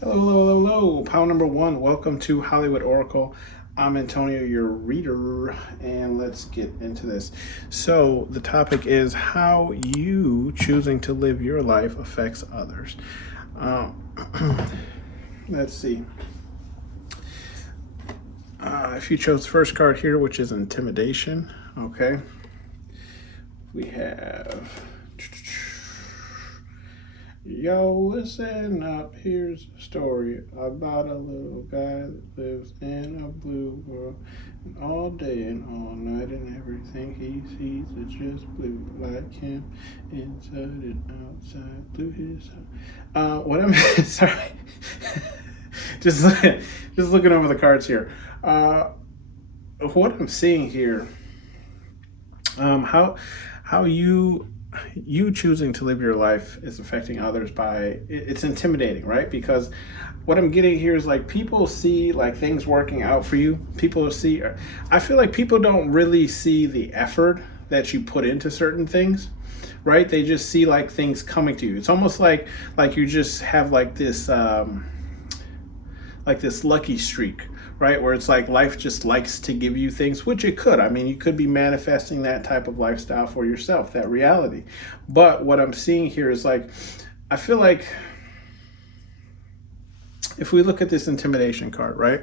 Hello, hello, hello, hello. Pile number one. Welcome to Hollywood Oracle. I'm Antonio, your reader, and let's get into this. So, the topic is how you choosing to live your life affects others. Let's see. If you chose the first card here, which is intimidation, okay, we have. Yo, listen up. Here's a story about a little guy that lives in a blue world. And all day and all night, and everything he sees is just blue, like him, inside and outside. Blue his. What I'm sorry, just just looking over the cards here. What I'm seeing here, how you choosing to live your life is affecting others by it's intimidating, right? Because what I'm getting here is like people see like things working out for you. People see, I feel like people don't really see the effort that you put into certain things, right? They just see like things coming to you. It's almost like you just have like this lucky streak, right? Where it's like life just likes to give you things, which it could. I mean, you could be manifesting that type of lifestyle for yourself, that reality. But what I'm seeing here is like, I feel like if we look at this intimidation card, right?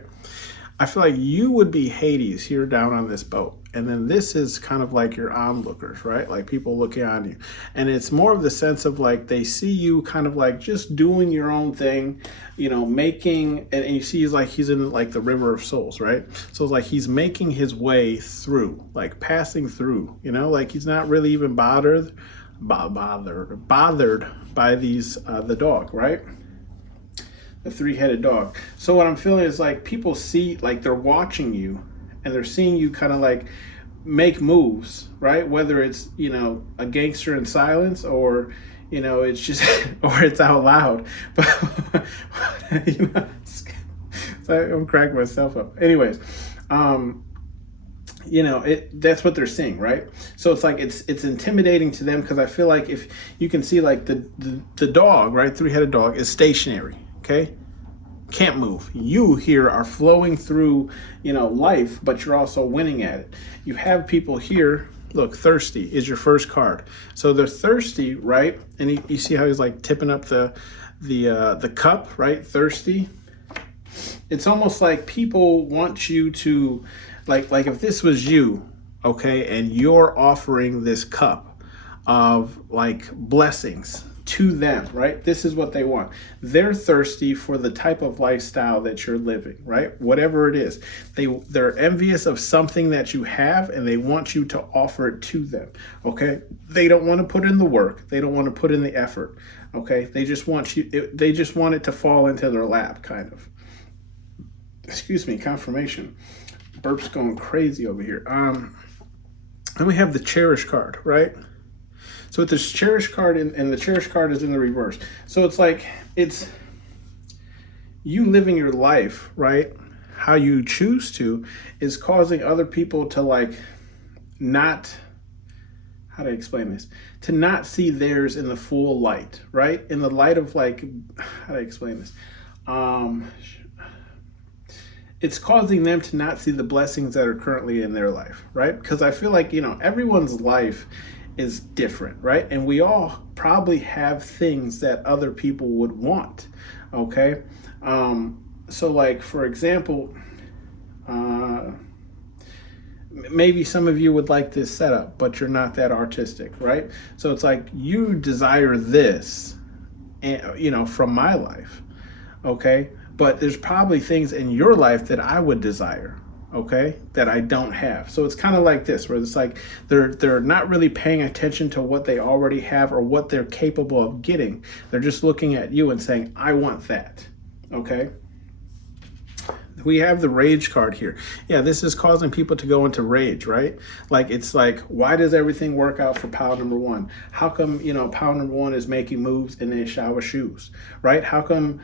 I feel like you would be Hades here down on this boat. And then this is kind of like your onlookers, right? Like people looking on you. And it's more of the sense of like they see you kind of like just doing your own thing, making, and you see he's in like the river of souls, right? So it's like he's making his way through, like passing through, like he's not really even bothered by these, the dog, right? The three-headed dog. So what I'm feeling is like people see, like they're watching you and they're seeing you kind of like make moves, right? Whether it's, a gangster in silence or, it's just, or it's out loud. But, I'm cracking myself up. Anyways, that's what they're seeing, right? So it's like it's intimidating to them because I feel like if you can see like the dog, right, three-headed dog is stationary. Okay, can't move. You here are flowing through, life, but you're also winning at it. You have people here. Look, thirsty is your first card. So they're thirsty, right? And you see how he's like tipping up the cup, right? Thirsty. It's almost like people want you to, like if this was you, okay, and you're offering this cup of like blessings to them, right? This is what they want. They're thirsty for the type of lifestyle that you're living, right? Whatever it is. They're envious of something that you have and they want you to offer it to them, okay? They don't want to put in the work. They don't want to put in the effort, okay? They just want it to fall into their lap, kind of. Excuse me, confirmation. Burp's going crazy over here. And we have the cherish card, right? So with this cherish card, and the cherish card is in the reverse. So it's like, it's you living your life, right? How you choose to is causing other people to like not, how to explain this? To not see theirs in the full light, right? In the light of like, how to explain this? It's causing them to not see the blessings that are currently in their life, right? Because I feel like, everyone's life is different, right? And we all probably have things that other people would want, okay? So like, for example, maybe some of you would like this setup, but you're not that artistic, right? So it's like you desire this, from my life, okay? But there's probably things in your life that I would desire, okay, that I don't have. So it's kind of like this, where it's like they're not really paying attention to what they already have or what they're capable of getting. They're just looking at you and saying, I want that, okay? We have the rage card here. Yeah, this is causing people to go into rage, right? Like, it's like, why does everything work out for pile number one? How come, pile number one is making moves in their shower shoes, right? How come,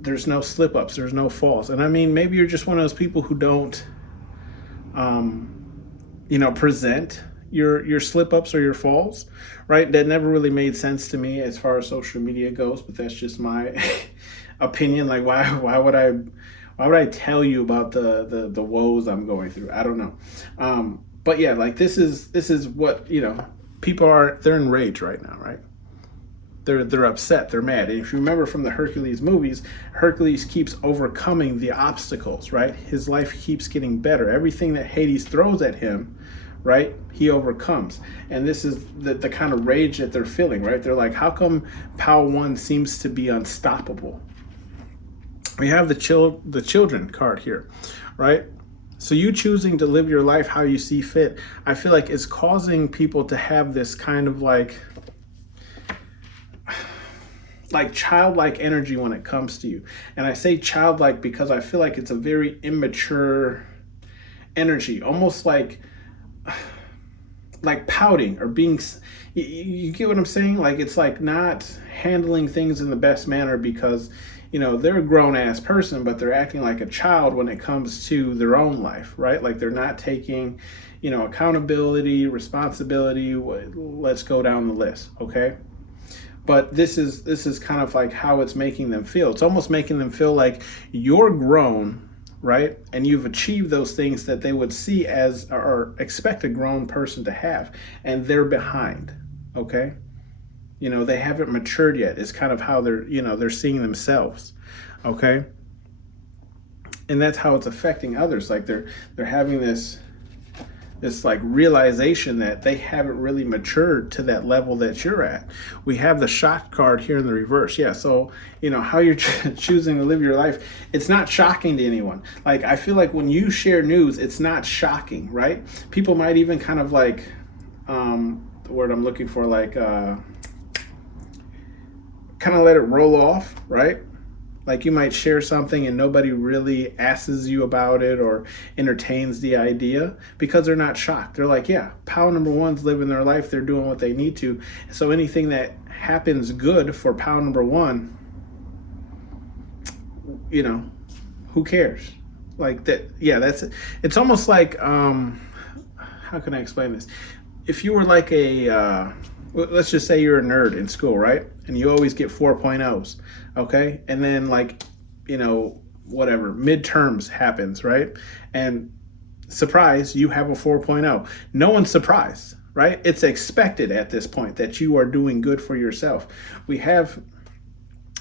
there's no slip ups, there's no falls. And I mean, maybe you're just one of those people who don't, present, your slip ups or your falls, right? That never really made sense to me as far as social media goes, but that's just my opinion. Like why would I tell you about the woes I'm going through? I don't know. But yeah, like this is what, people they're in rage right now, right? They're upset, they're mad. And if you remember from the Hercules movies, Hercules keeps overcoming the obstacles, right? His life keeps getting better. Everything that Hades throws at him, right, he overcomes. And this is the kind of rage that they're feeling, right? They're like, how come Pal 1 seems to be unstoppable? We have the children card here, right? So you choosing to live your life how you see fit, I feel like it's causing people to have this kind of like childlike energy when it comes to you. And I say childlike because I feel like it's a very immature energy, almost like pouting or being, you get what I'm saying? Like it's like not handling things in the best manner because they're a grown ass person, but they're acting like a child when it comes to their own life, right? Like they're not taking, accountability, responsibility. Let's go down the list, okay? But this is kind of like how it's making them feel. It's almost making them feel like you're grown, right? And you've achieved those things that they would see as or expect a grown person to have, and they're behind, okay? They haven't matured yet. It's kind of how they're seeing themselves, okay? And that's how it's affecting others. Like they're having this like realization that they haven't really matured to that level that you're at. We have the shock card here in the reverse. Yeah, so how you're choosing to live your life, it's not shocking to anyone. Like I feel like when you share news, it's not shocking, right? People might even kind of like the word I'm looking for, like kind of let it roll off, right? Like you might share something and nobody really asks you about it or entertains the idea because they're not shocked. They're like, yeah, pal number 1's living their life. They're doing what they need to. So anything that happens good for pal number 1, who cares? Like that. Yeah, that's it. It's almost like, how can I explain this? If you were like let's just say you're a nerd in school, right? And you always get 4.0s, okay? And then whatever, midterms happens, right? And surprise, you have a 4.0. No one's surprised, right? It's expected at this point that you are doing good for yourself. We have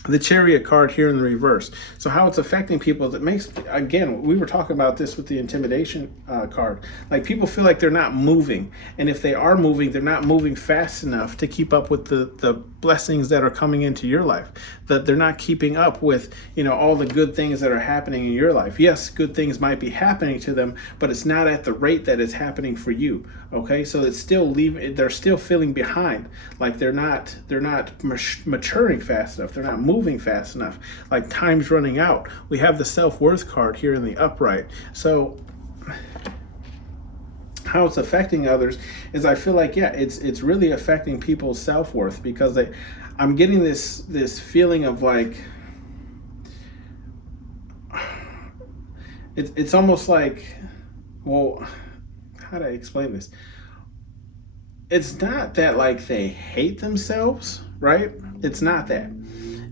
the Chariot card here in the reverse. So how it's affecting people is it makes, again, we were talking about this with the intimidation card. Like people feel like they're not moving. And if they are moving, they're not moving fast enough to keep up with the blessings that are coming into your life. That they're not keeping up with, all the good things that are happening in your life. Yes, good things might be happening to them, but it's not at the rate that it's happening for you. Okay, so it's still they're still feeling behind. Like they're not maturing fast enough. They're not moving fast enough. Like time's running out. We have the self-worth card here in the upright. So how it's affecting others is I feel like, yeah, it's really affecting people's self-worth because I'm getting this feeling of like, it's almost like, well, how do I explain this? It's not that like they hate themselves, right? It's not that.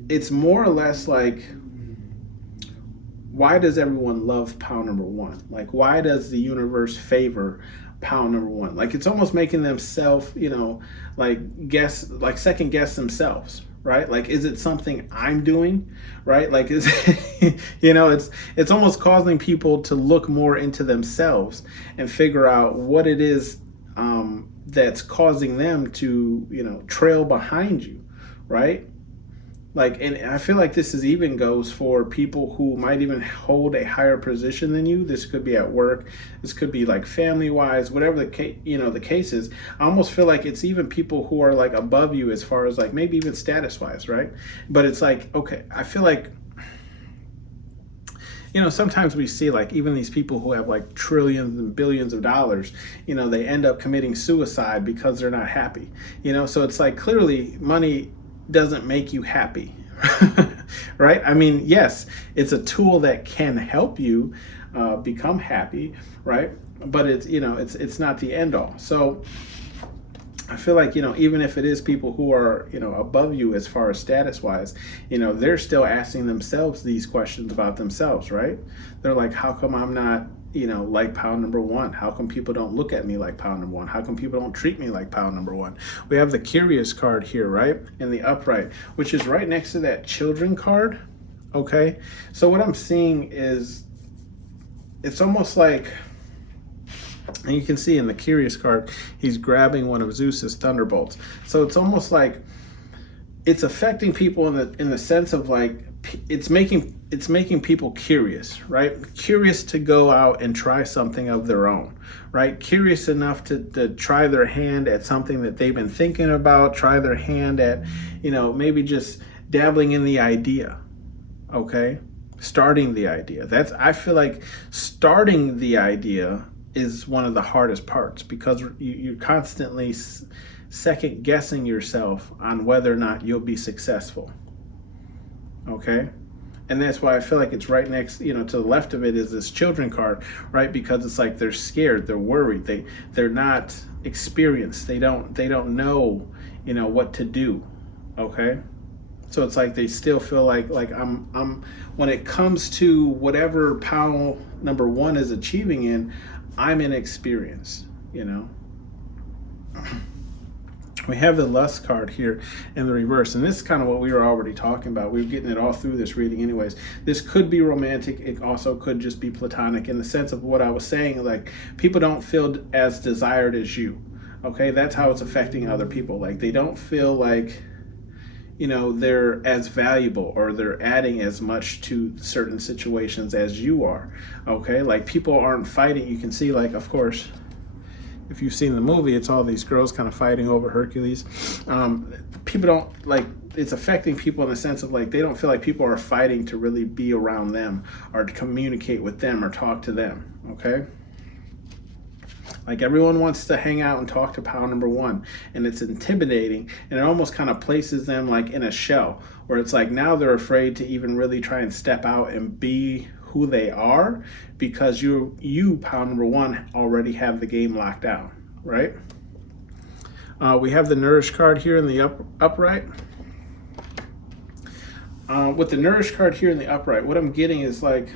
It's more or less like, why does everyone love pal number 1? Like, why does the universe favor pal number 1? Like, it's almost making them second guess themselves, right? Like, is it something I'm doing, right? Like, is it's almost causing people to look more into themselves and figure out what it is that's causing them to, trail behind you, right? Like, and I feel like this even goes for people who might even hold a higher position than you. This could be at work. This could be like family-wise, whatever the case is. I almost feel like it's even people who are like above you as far as like maybe even status-wise, right? But it's like, okay, I feel like, sometimes we see like even these people who have like trillions and billions of dollars, they end up committing suicide because they're not happy. So it's like clearly money doesn't make you happy, right? I mean, yes, it's a tool that can help you become happy, right? but it's, it's not the end all. So I feel like, even if it is people who are, above you as far as status wise, they're still asking themselves these questions about themselves, right? They're like, how come I'm not, like pound number one? How come people don't look at me like pound number one? How come people don't treat me like pound number one? We have the curious card here, right? In the upright, which is right next to that children card. Okay. So what I'm seeing is, it's almost like, and you can see in the curious card, he's grabbing one of Zeus's thunderbolts. So it's almost like it's affecting people in the sense of like it's making people curious, right? Curious to go out and try something of their own, right? Curious enough to try their hand at something that they've been thinking about, try their hand at, maybe just dabbling in the idea, okay? Starting the idea. I feel like starting the idea is one of the hardest parts, because you're constantly second guessing yourself on whether or not you'll be successful. Okay. And that's why I feel like it's right next, to the left of it is this children card, right? Because it's like they're scared, they're worried, they're not experienced, they don't know, what to do. Okay. So it's like they still feel like I'm when it comes to whatever power number one is achieving in, I'm inexperienced, We have the lust card here in the reverse, and this is kind of what we were already talking about. We were getting it all through this reading anyways. This could be romantic. It also could just be platonic, in the sense of what I was saying, like people don't feel as desired as you. Okay, that's how it's affecting other people. Like they don't feel like, they're as valuable, or they're adding as much to certain situations as you are. Okay, like people aren't fighting. You can see, like, of course, if you've seen the movie, it's all these girls kind of fighting over Hercules. People don't like, it's affecting people in the sense of like they don't feel like people are fighting to really be around them, or to communicate with them, or talk to them. Okay. Like everyone wants to hang out and talk to pound number one, and it's intimidating, and it almost kind of places them like in a shell, where it's like now they're afraid to even really try and step out and be who they are, because you pound number one already have the game locked down, right? We have the nourish card here in the upright. With the nourish card here in the upright, what I'm getting is like,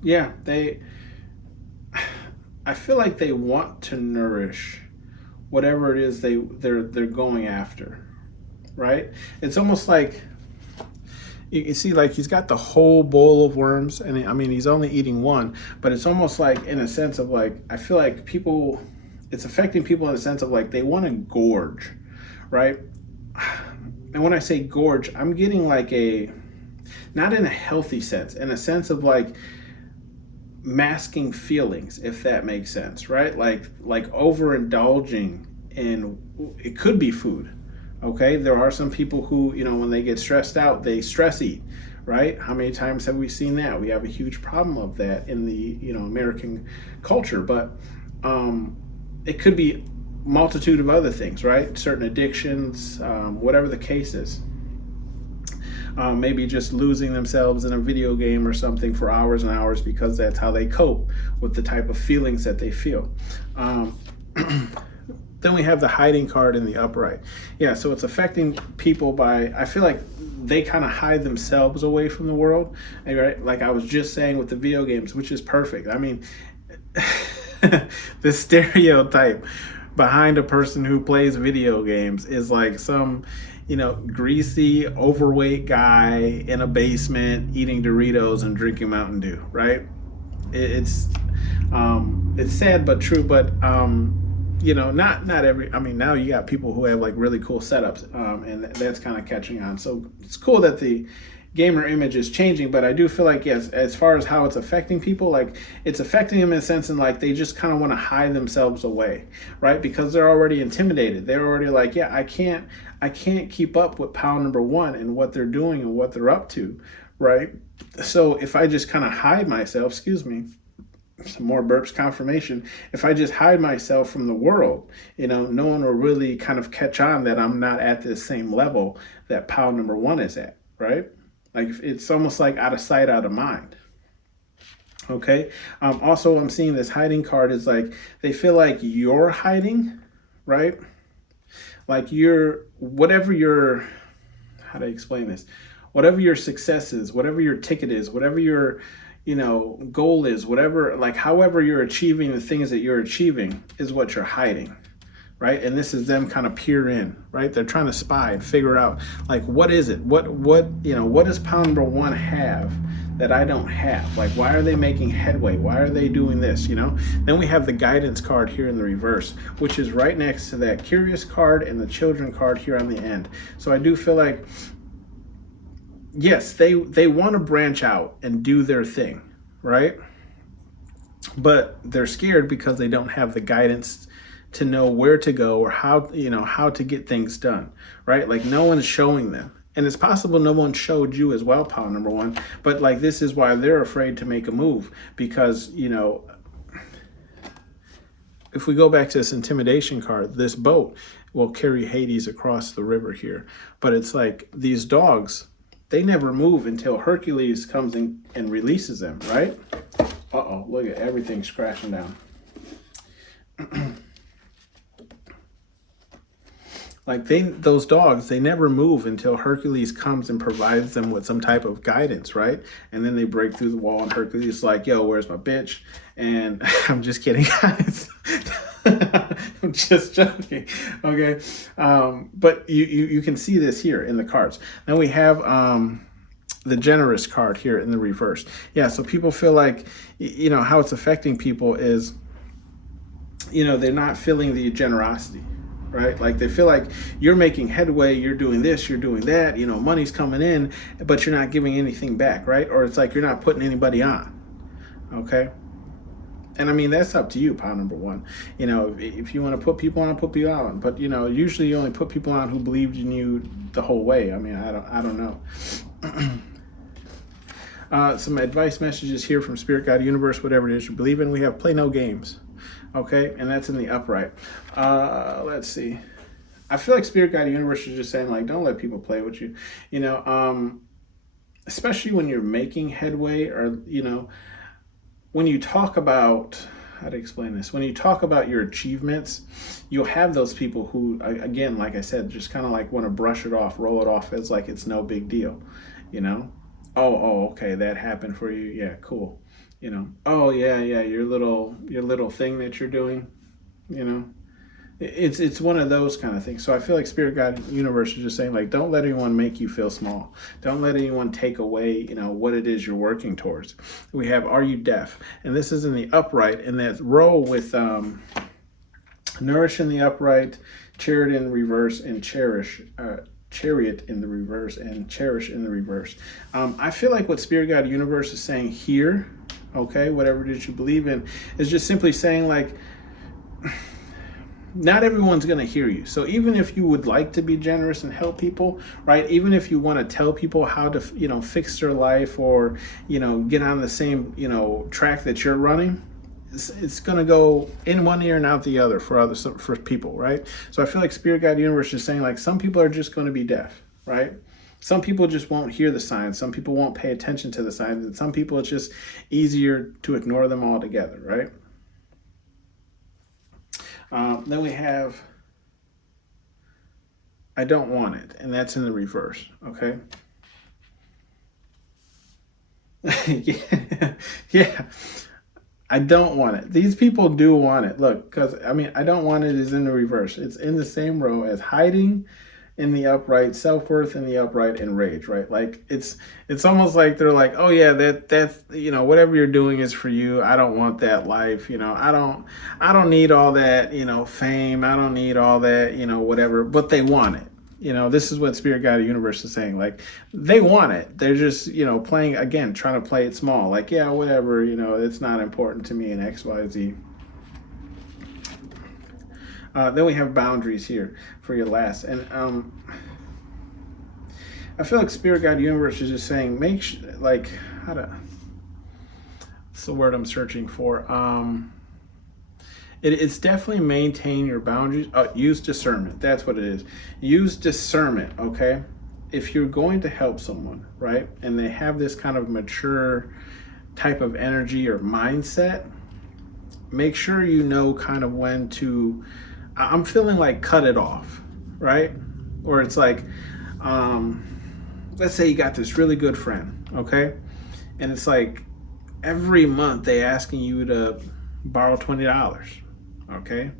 yeah, I feel like they want to nourish whatever it is they're going after, right? It's almost like you see, like he's got the whole bowl of worms, and I mean he's only eating one, but it's almost like in a sense of like I feel like it's affecting people in the sense of like they want to gorge, right? And when I say gorge, I'm getting like not in a healthy sense, in a sense of like masking feelings, if that makes sense, right? Like overindulging in, it could be food. Okay, there are some people who, when they get stressed out, they stress eat, right? How many times have we seen that? We have a huge problem of that in the, American culture, but it could be multitude of other things, right? Certain addictions, whatever the case is. Maybe just losing themselves in a video game or something for hours and hours, because that's how they cope with the type of feelings that they feel. Then we have the hiding card in the upright. Yeah, so it's affecting people by, I feel like they kind of hide themselves away from the world. Right? Like I was just saying with the video games, which is perfect. I mean, the stereotype behind a person who plays video games is like some, greasy, overweight guy in a basement eating Doritos and drinking Mountain Dew, right? It's sad but true, but not every, I mean, now you got people who have like really cool setups, and that's kind of catching on. So it's cool that the gamer image is changing, but I do feel like, yes, as far as how it's affecting people, like it's affecting them in a sense, and like they just kind of want to hide themselves away, right? Because they're already intimidated. They're already like, yeah, I can't keep up with pound number one and what they're doing and what they're up to, right? So if I just kind of hide myself, excuse me, some more burps confirmation, if I just hide myself from the world, no one will really kind of catch on that I'm not at the same level that pound number one is at, right? Like it's almost like out of sight, out of mind. Okay. Also, I'm seeing this hiding card is like they feel like you're hiding, right? Like you're whatever your how to explain this, whatever your success is, whatever your ticket is, whatever your goal is, whatever, like however you're achieving the things that you're achieving is what you're hiding, right? And this is them kind of peer in, right? They're trying to spy and figure out like what is it, what does pound number one have that I don't have? Like, why are they making headway? Why are they doing this? Then we have the guidance card here in the reverse, which is right next to that curious card and the children card here on the end. So I do feel like, yes, they want to branch out and do their thing, right? But they're scared because they don't have the guidance to know where to go or how to get things done, right? Like no one's showing them. And it's possible no one showed you as well, pound number one, but like this is why they're afraid to make a move, because if we go back to this intimidation card, this boat will carry Hades across the river here. But it's like these dogs, they never move until Hercules comes in and releases them, right? Uh-oh, look at everything's crashing down. Like those dogs, they never move until Hercules comes and provides them with some type of guidance, right? And then they break through the wall and Hercules is like, yo, where's my bitch? And I'm just kidding, guys. I'm just joking, okay? But you can see this here in the cards. Then we have the generous card here in the reverse. Yeah, so people feel like, how it's affecting people is, they're not feeling the generosity, right? Like they feel like you're making headway, you're doing this, you're doing that, money's coming in, but you're not giving anything back, right? Or it's like you're not putting anybody on, okay? And I mean, that's up to you, pound number one. If you want to put people on, put people on. But, usually you only put people on who believed in you the whole way. I mean, I don't know. Some advice messages here from Spirit, God, Universe, whatever it is you believe in. We have play no games. Okay, and that's in the upright. Let's see. I feel like Spirit Guide Universe is just saying, like, don't let people play with you. Especially when you're making headway, or when you talk about how to explain this. When you talk about your achievements, you'll have those people who, again, like I said, just kind of like want to brush it off, roll it off as like it's no big deal. Oh, okay, that happened for you. Yeah, cool. Oh yeah, your little thing that you're doing, it's one of those kind of things. So I feel like Spirit God Universe is just saying, like, don't let anyone make you feel small. Don't let anyone take away, what it is you're working towards. We have, are you deaf? And this is in the upright, and that row with nourish in the upright, chariot in reverse, and cherish. Chariot in the reverse and cherish in the reverse. I feel like what Spirit God Universe is saying here, okay, whatever it is you believe in, is just simply saying, like, not everyone's going to hear you. So even if you would like to be generous and help people, right, even if you want to tell people how to, fix their life or, get on the same, track that you're running, it's going to go in one ear and out the other for people, right? So I feel like Spirit Guide Universe is saying, like, some people are just going to be deaf, right? Some people just won't hear the signs. Some people won't pay attention to the signs. And some people, it's just easier to ignore them altogether, right? Then we have, I don't want it. And that's in the reverse, okay? Yeah. I don't want it. These people do want it. Look, because, I don't want it is in the reverse. It's in the same row as hiding in the upright, self-worth in the upright, and rage, right? Like, it's almost like they're like, oh yeah, that's, whatever you're doing is for you. I don't want that life. I don't need all that, fame. I don't need all that, whatever, but they want it. This is what Spirit Guide Universe is saying. Like, they want it. They're just, playing, again, trying to play it small. Like, yeah, whatever, it's not important to me in X, Y, Z. Then we have boundaries here for your last. And I feel like Spirit Guide Universe is just saying, what's the word I'm searching for? It's definitely maintain your boundaries. Use discernment. That's what it is. Use discernment, okay? If you're going to help someone, right, and they have this kind of mature type of energy or mindset, make sure you know kind of when to, I'm feeling like cut it off, right? Or it's like, let's say you got this really good friend, okay? And it's like every month they asking you to borrow $20, okay?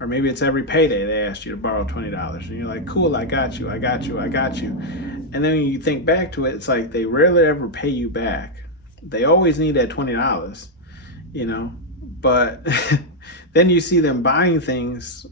Or maybe it's every payday they ask you to borrow $20 and you're like, cool, I got you. And then when you think back to it, it's like they rarely ever pay you back. They always need that $20, but then you see them buying things,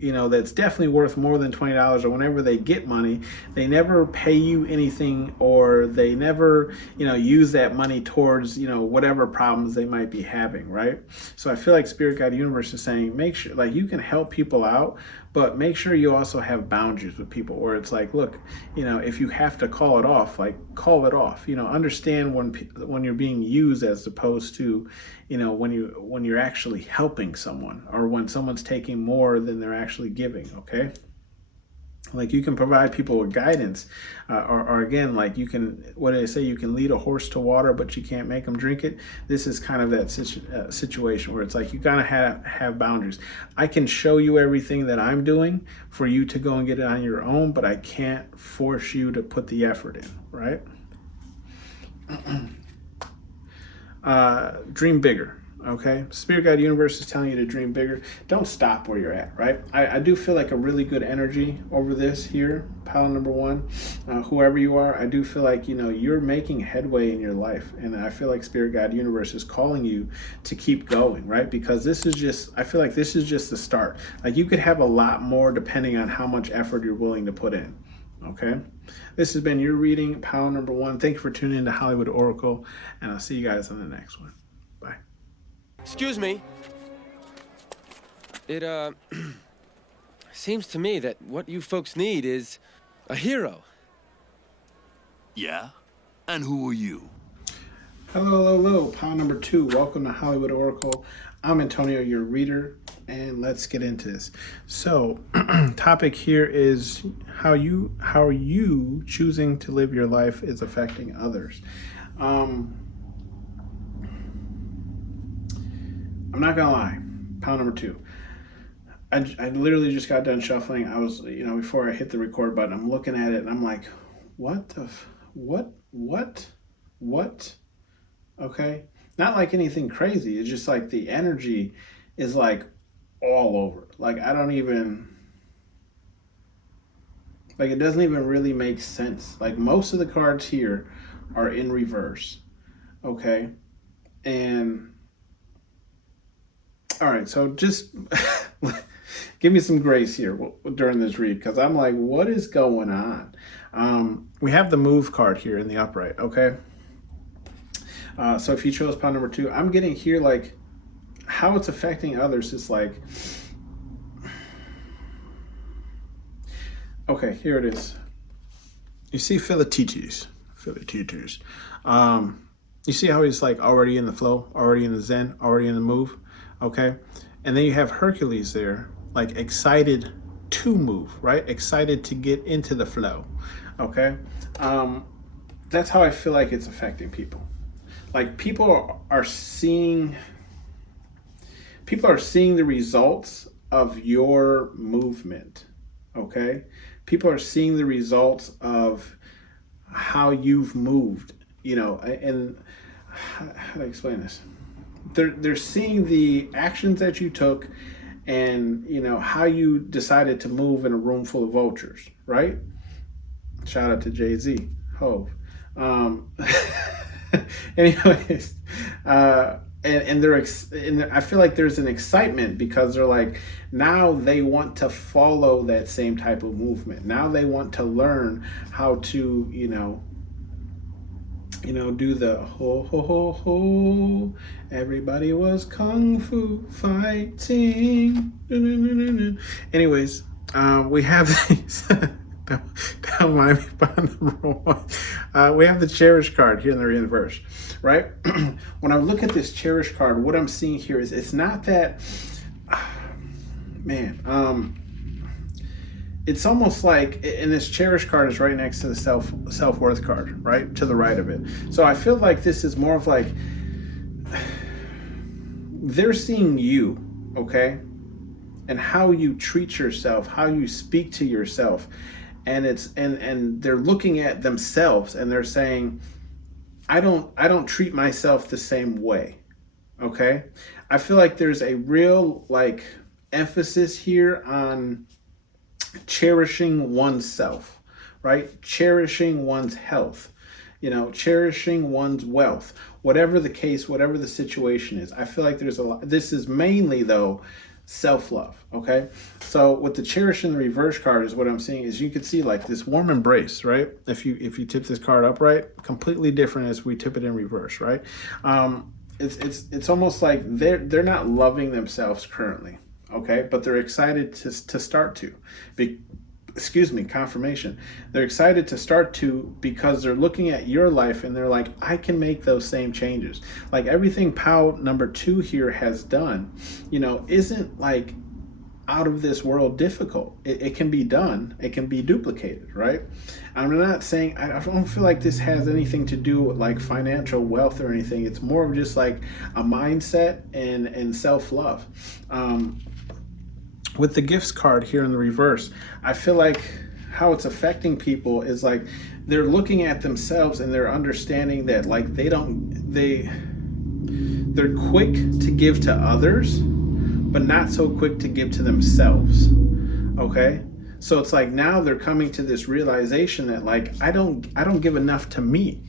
that's definitely worth more than $20, or whenever they get money, they never pay you anything, or they never, use that money towards, whatever problems they might be having, right? So I feel like Spirit Guide Universe is saying, make sure, like, you can help people out, but make sure you also have boundaries with people, where it's like, look, if you have to call it off, like, call it off. Understand when you're being used, as opposed to, when you're actually helping someone, or when someone's taking more than they're actually giving. Okay. Like, you can provide people with guidance, or again, like, you can, what do they say? You can lead a horse to water, but you can't make them drink it. This is kind of that situation where it's like, you gotta have boundaries. I can show you everything that I'm doing for you to go and get it on your own, but I can't force you to put the effort in, right? Dream bigger. Okay, Spirit Guide Universe is telling you to dream bigger. Don't stop where you're at, right? I do feel like a really good energy over this here, pile number one. Whoever you are, I do feel like, you're making headway in your life. And I feel like Spirit Guide Universe is calling you to keep going, right? Because I feel like this is just the start. Like, you could have a lot more depending on how much effort you're willing to put in. Okay, this has been your reading, pile number one. Thank you for tuning in to Hollywood Oracle, and I'll see you guys on the next one. Bye. Excuse me. It, seems to me that what you folks need is a hero. Yeah? And who are you? Hello, pile number two. Welcome to Hollywood Oracle. I'm Antonio, your reader, and let's get into this. So, topic here is how you choosing to live your life is affecting others. I'm not gonna lie, pile number two. I literally just got done shuffling. I was, before I hit the record button, I'm looking at it and I'm like, what? Okay. Not like anything crazy. It's just like the energy is like all over. Like, it doesn't even really make sense. Like, most of the cards here are in reverse. Okay. And all right, so just give me some grace here during this read, because I'm like, what is going on? We have the move card here in the upright, okay? So if you chose pile number two, I'm getting here, like, how it's affecting others is like, okay, here it is. You see Philatites. You see how he's like already in the flow, already in the zen, already in the move? Okay, and then you have Hercules there, like excited to move, right? Excited to get into the flow. Okay, that's how I feel like it's affecting people. Like, people are seeing the results of your movement. Okay, people are seeing the results of how you've moved. And how do I explain this? They're seeing the actions that you took, and how you decided to move in a room full of vultures, right? Shout out to Jay-Z, Hove. Anyways, and I feel like there's an excitement, because they're like, now they want to follow that same type of movement. Now they want to learn how to do the ho ho ho ho. Everybody was kung fu fighting. Anyways, we have these. Don't mind me by number one. We have the Cherish card here in the reverse, right? When I look at this Cherish card, what I'm seeing here is, it's not that, it's almost like, and this Cherish card is right next to the self-worth card, right to the right of it. So I feel like this is more of like, they're seeing you, okay, and how you treat yourself, how you speak to yourself, and they're looking at themselves and they're saying, I don't treat myself the same way. Okay? I feel like there's a real like emphasis here on cherishing oneself, right? Cherishing one's health, cherishing one's wealth, whatever the case, whatever the situation is. I feel like there's a lot. This is mainly though self-love. Okay, so with the cherish in the reverse card is what I'm seeing is you could see like this warm embrace, right? If you tip this card upright, completely different as we tip it in reverse, right? It's almost like they're not loving themselves currently, okay, but they're excited to start to confirmation. They're excited to start to because they're looking at your life and they're like, I can make those same changes. Like everything POW number 2 here has done, isn't like out of this world difficult. It can be done. It can be duplicated, right? I'm not saying, I don't feel like this has anything to do with like financial wealth or anything. It's more of just like a mindset and self-love. With the gifts card here in the reverse, I feel like how it's affecting people is like they're looking at themselves and they're understanding that like they're quick to give to others, but not so quick to give to themselves. Okay? So it's like now they're coming to this realization that like I don't give enough to me.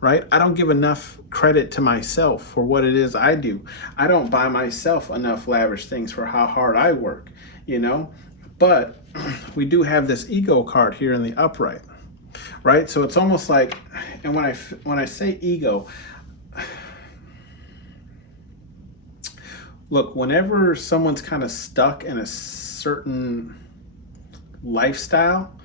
Right? I don't give enough credit to myself for what it is I do. I don't buy myself enough lavish things for how hard I work, But we do have this ego card here in the upright, right? So it's almost like, and when I say ego, look, whenever someone's kind of stuck in a certain lifestyle,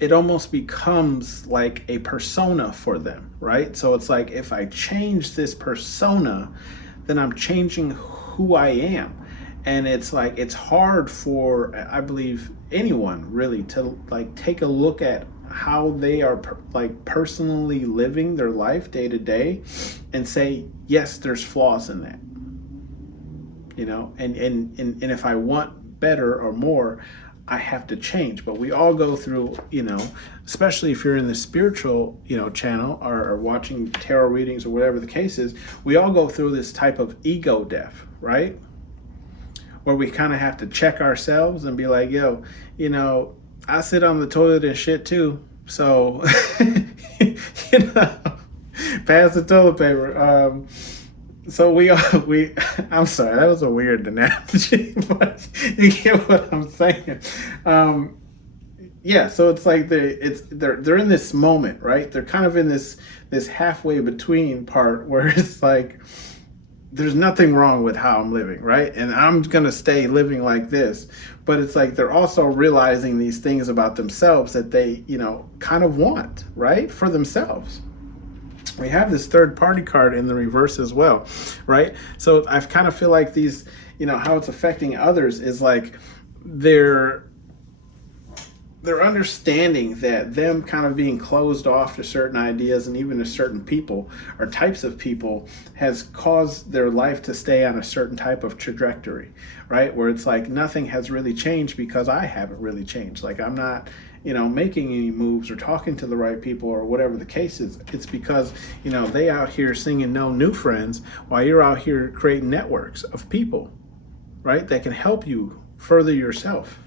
it almost becomes like a persona for them, right? So it's like if I change this persona, then I'm changing who I am. And it's like it's hard for, I believe, anyone really to like take a look at how they are like personally living their life day to day and say, yes, there's flaws in that. And if I want better or more, I have to change. But we all go through, especially if you're in the spiritual, channel or watching tarot readings or whatever the case is, we all go through this type of ego death, right? Where we kind of have to check ourselves and be like, yo, I sit on the toilet and shit too. So, pass the toilet paper. So I'm sorry, that was a weird analogy, but you get what I'm saying. Yeah, so it's like they're in this moment, right? They're kind of in this halfway between part where it's like there's nothing wrong with how I'm living, right? And I'm gonna stay living like this. But it's like they're also realizing these things about themselves that they, kind of want, right? For themselves. We have this third party card in the reverse as well, right? So I kind of feel like these, how it's affecting others is like they're understanding that them kind of being closed off to certain ideas and even to certain people or types of people has caused their life to stay on a certain type of trajectory, right? Where it's like nothing has really changed because I haven't really changed. Like I'm not, making any moves or talking to the right people or whatever the case is. It's because, they out here singing no new friends while you're out here creating networks of people, right? That can help you further yourself.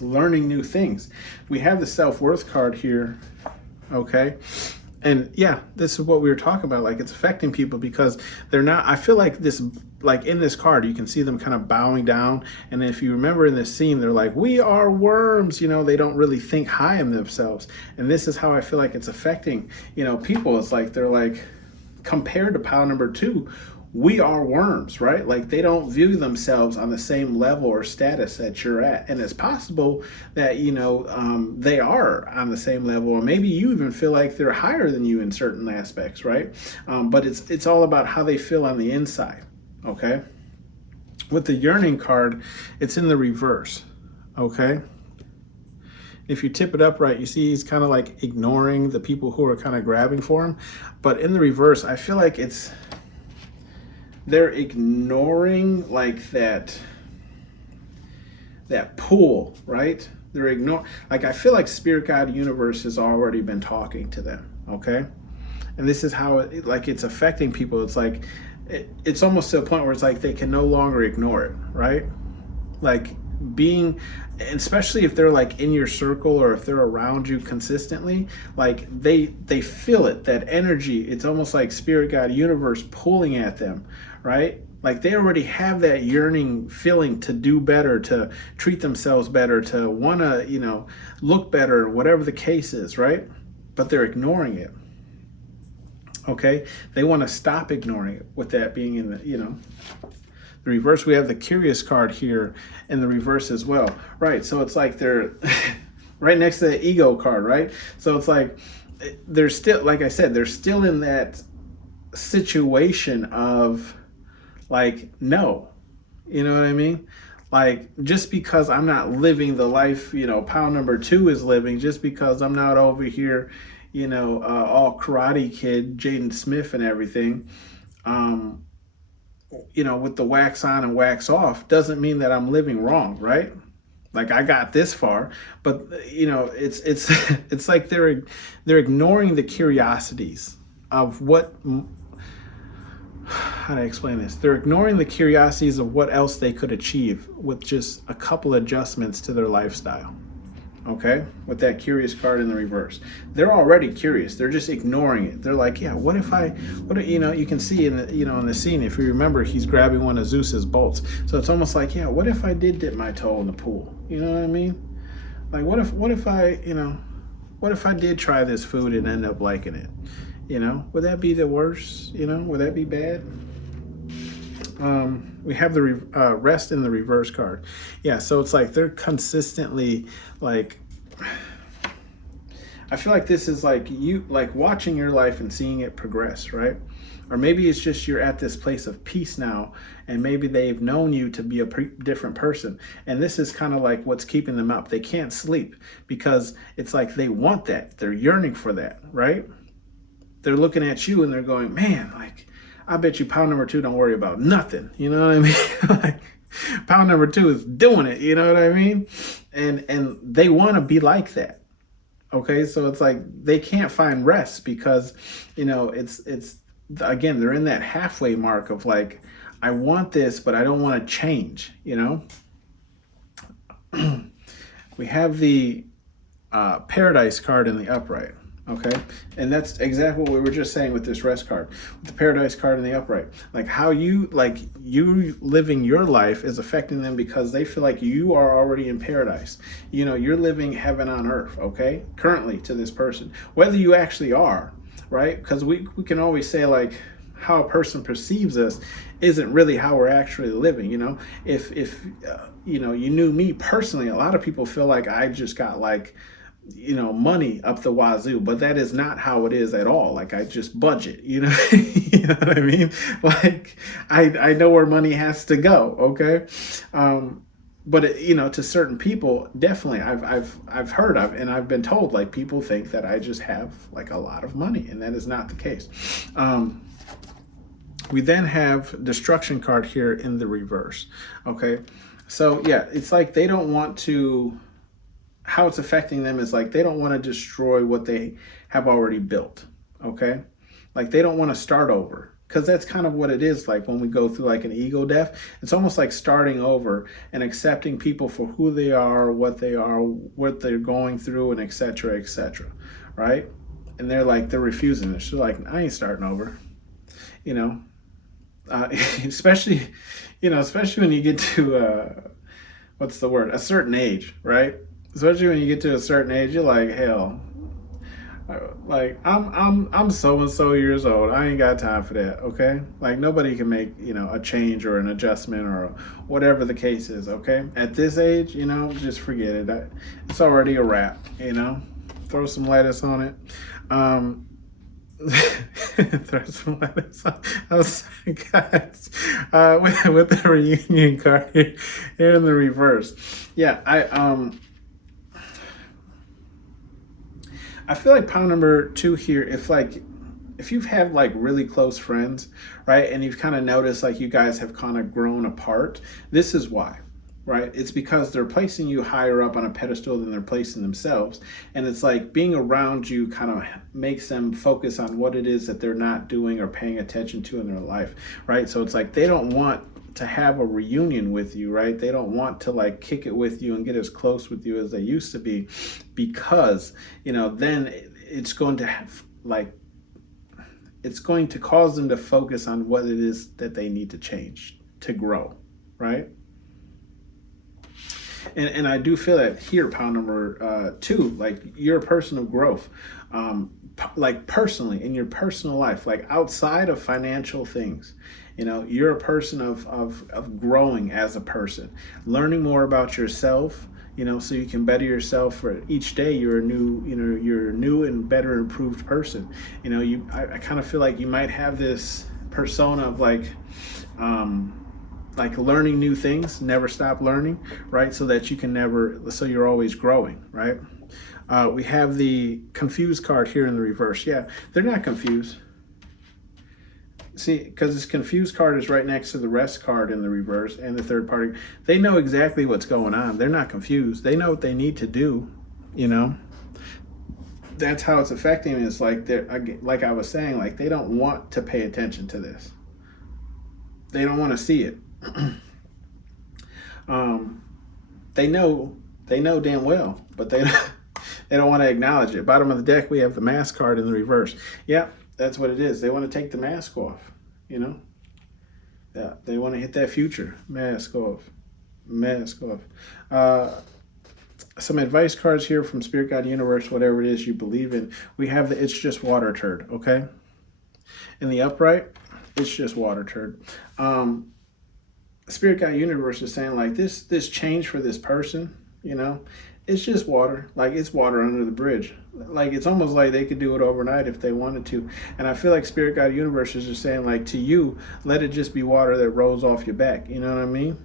Learning new things. We have the self-worth card here, okay? And yeah, this is what we were talking about. Like it's affecting people because they're not, I feel like this, like in this card, you can see them kind of bowing down. And if you remember in this scene, they're like, we are worms, they don't really think high of themselves. And this is how I feel like it's affecting, people. It's like, they're like, compared to POW number 2, we are worms, right? Like they don't view themselves on the same level or status that you're at. And it's possible that, they are on the same level, or maybe you even feel like they're higher than you in certain aspects, right? But it's all about how they feel on the inside, okay? With the yearning card, it's in the reverse, okay? If you tip it upright, you see he's kind of like ignoring the people who are kind of grabbing for him. But in the reverse, I feel like they're ignoring like that pull, right? They're ignoring, like, I feel like Spirit Guide Universe has already been talking to them, okay? And this is how it's affecting people. It's like it's almost to a point where it's like they can no longer ignore it, right? Like being, especially if they're like in your circle or if they're around you consistently, like they feel it, that energy. It's almost like Spirit Guide Universe pulling at them, right? Like they already have that yearning feeling to do better, to treat themselves better, to want to, look better, whatever the case is, right? But they're ignoring it. Okay, they want to stop ignoring it. With that being in the reverse, we have the Curious card here in the reverse as well, right? So it's like they're right next to the Ego card, right? So it's like they're still, like I said, they're still in that situation of like, no, you know what I mean? Like, just because I'm not living the life, pound number 2 is living, just because I'm not over here, all Karate Kid, Jaden Smith and everything, with the wax on and wax off, doesn't mean that I'm living wrong, right? Like I got this far, but it's it's like they're ignoring the curiosities of what. How do I explain this? They're ignoring the curiosities of what else they could achieve with just a couple adjustments to their lifestyle. Okay, with that Curious card in the reverse, they're already curious. They're just ignoring it. They're like, yeah, what if you can see in the in the scene, if you remember, he's grabbing one of Zeus's bolts. So it's almost like, yeah, what if I did dip my toe in the pool? You know what I mean? Like, what if I did try this food and end up liking it? Would that be the worst? Would that be bad? We have the rest in the reverse card. Yeah, so it's like they're consistently like, I feel like this is like you like watching your life and seeing it progress, right? Or maybe it's just you're at this place of peace now, and maybe they've known you to be a different person. And this is kind of like what's keeping them up. They can't sleep because it's like they want that. They're yearning for that, right? They're looking at you and they're going, man, like, I bet you pound number 2 don't worry about nothing. You know what I mean? Like, pound number 2 is doing it. You know what I mean? And they want to be like that. Okay, so it's like they can't find rest because, it's again, they're in that halfway mark of like, I want this, but I don't want to change. We have the Paradise card in the upright. Okay, and that's exactly what we were just saying with this rest card, with the Paradise card in the upright. Like how you living your life is affecting them because they feel like you are already in paradise. You're living heaven on earth, okay, currently to this person. Whether you actually are, right? Because we can always say like how a person perceives us isn't really how we're actually living. If you knew me personally, a lot of people feel like I just got like, money up the wazoo, but that is not how it is at all. Like I just budget, you know what I mean? Like I know where money has to go. Okay. But to certain people, definitely I've heard of, and I've been told, like, people think that I just have like a lot of money, and that is not the case. We then have Destruction card here in the reverse. Okay. So yeah, it's like they don't want to, how it's affecting them is like they don't want to destroy what they have already built, okay? Like they don't want to start over, because that's kind of what it is like when we go through like an ego death. It's almost like starting over and accepting people for who they are, what they're going through, and etc., right? And they're refusing this. They're like, I ain't starting over, especially when you get to, what's the word? A certain age, right? Especially when you get to a certain age, you're like, hell, like I'm so and so years old. I ain't got time for that. Okay, like nobody can make a change or an adjustment or whatever the case is. Okay, at this age, just forget it. It's already a wrap. Throw some lettuce on it. Throw some lettuce on. Guys, with the reunion card here in the reverse. Yeah, I feel like pound number 2 here, if like if you've had like really close friends, right, and you've kind of noticed like you guys have kind of grown apart, this is why, right? It's because they're placing you higher up on a pedestal than they're placing themselves. And it's like being around you kind of makes them focus on what it is that they're not doing or paying attention to in their life, right? So it's like they don't want to have a reunion with you, right? They don't want to like kick it with you and get as close with you as they used to be, because, then it's going to have like, it's going to cause them to focus on what it is that they need to change to grow, right? And I do feel that here, pile number 2, like you're a person of growth, like personally in your personal life, like outside of financial things, you're a person of growing as a person, learning more about yourself, so you can better yourself for each day. You're a new and better improved person. I kind of feel like you might have this persona of like learning new things, never stop learning, right? So that you can so you're always growing, right? We have the confused card here in the reverse. Yeah, they're not confused. See, because this confused card is right next to the rest card in the reverse and the third party. They know exactly what's going on. They're not confused. They know what they need to do, That's how it's affecting them. It's like like I was saying, like they don't want to pay attention to this. They don't want to see it. They know damn well, but they don't want to acknowledge it. Bottom of the deck, we have the mask card in the reverse. Yeah, that's what it is. They want to take the mask off, Yeah, they want to hit that future. Mask off. Some advice cards here from Spirit, God, Universe, whatever it is you believe in. We have the it's just water turd, okay? In the upright, it's just water turd. Spirit, God, Universe is saying like this change for this person, it's just water. Like it's water under the bridge. Like it's almost like they could do it overnight if they wanted to. And I feel like Spirit, God, Universe is just saying like to you, let it just be water that rolls off your back. You know what I mean?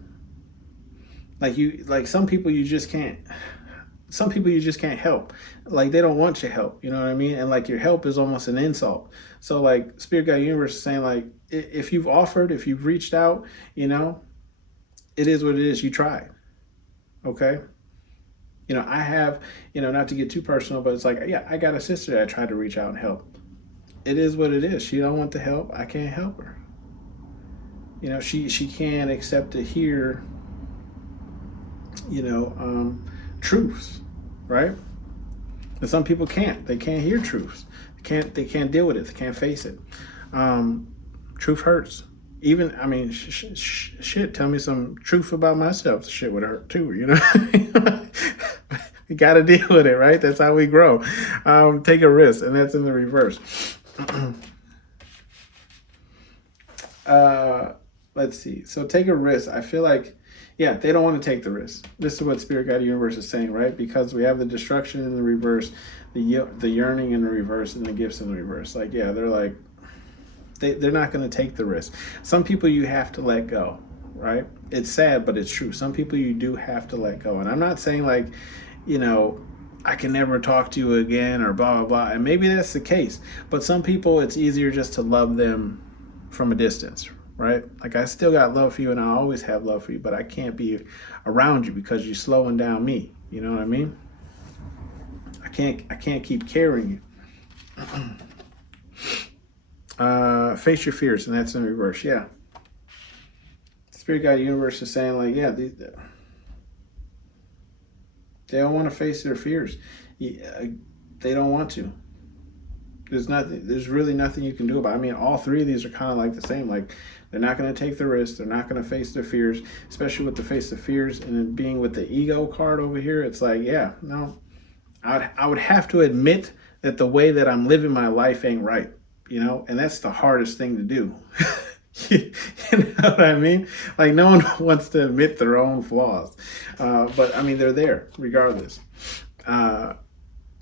Like some people you just can't help. Like they don't want your help. You know what I mean? And like your help is almost an insult. So like Spirit, God, Universe is saying like if you've offered, if you've reached out, it is what it is. You tried. Okay. I have, not to get too personal, but it's like, yeah, I got a sister that I tried to reach out and help. It is what it is. She don't want the help. I can't help her. She can't accept to hear, truths, right? And some people can't. They can't hear truths. They can't deal with it. They can't face it. Truth hurts. Even, shit, tell me some truth about myself. Shit would hurt too, We got to deal with it, right? That's how we grow. Take a risk, and that's in the reverse. Let's see. So take a risk. I feel like, yeah, they don't want to take the risk. This is what Spirit, God, Universe is saying, right? Because we have the destruction in the reverse, the yearning in the reverse, and the gifts in the reverse. Like, yeah, they're like, they're not going to take the risk. Some people you have to let go, right? It's sad, but it's true. Some people you do have to let go. And I'm not saying like, I can never talk to you again or blah, blah, blah. And maybe that's the case. But some people, it's easier just to love them from a distance, right? Like I still got love for you and I always have love for you, but I can't be around you because you're slowing down me. You know what I mean? I can't keep carrying you. Face your fears, and that's in reverse. Yeah. Spirit, God, Universe is saying like, yeah, they don't want to face their fears. They don't want to. There's really nothing you can do about it. All three of these are kind of like the same. Like they're not going to take the risk. They're not going to face their fears, especially with the face of fears. And then being with the ego card over here, it's like, yeah, no, I would have to admit that the way that I'm living my life ain't right. And that's the hardest thing to do. You know what I mean? Like no one wants to admit their own flaws. But they're there regardless. And